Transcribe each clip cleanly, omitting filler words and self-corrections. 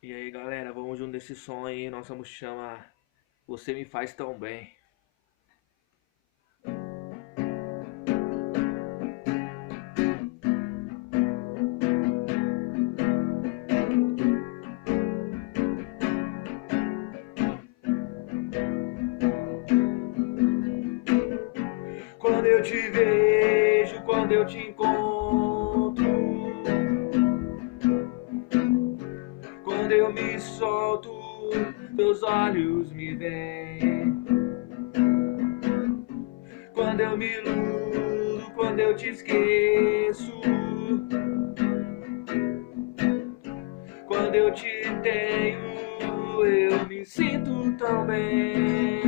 E aí galera, vamos junto desse som aí, nossa música chama Você Me Faz Tão Bem. Quando eu te vejo, quando eu te encontro, quando eu me solto, teus olhos me veem. Quando eu me iludo, quando eu te esqueço, quando eu te tenho, eu me sinto tão bem.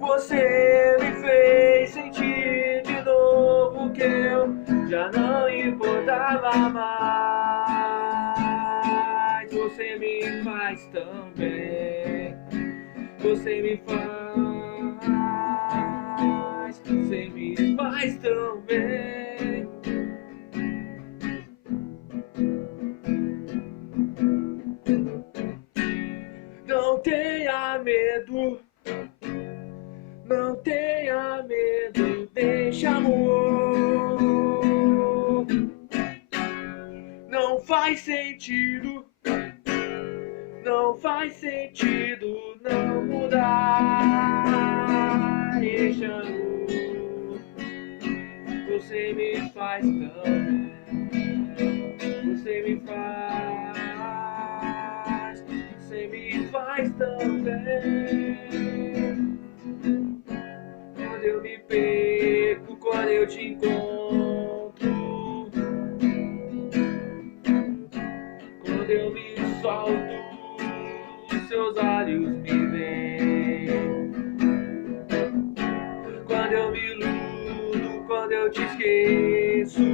Você me fez sentir de novo que eu já não importava mais. Você me faz tão bem. Você me faz tão bem. Não tenha medo. Não tenha medo, deixa amor. Não faz sentido, não faz sentido não mudar. Deixa amor, você me faz tão bem. Você me faz tão bem. Quando eu me perco, quando eu te encontro, quando eu me solto, os seus olhos me veem. Quando eu me iludo, quando eu te esqueço,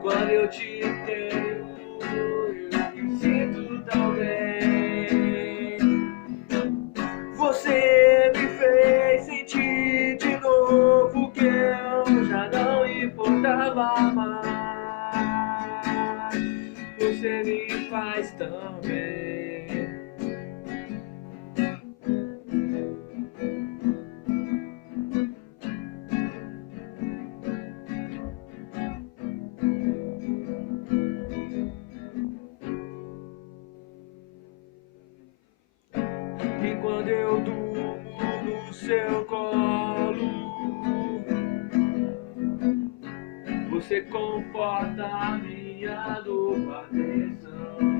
quando eu te tenho, eu me sinto tão bem. Você me fez sentir de novo que eu já não importava mais. Você me faz tão bem. E quando eu durmo no seu colo, você conforta a minha dor com atenção.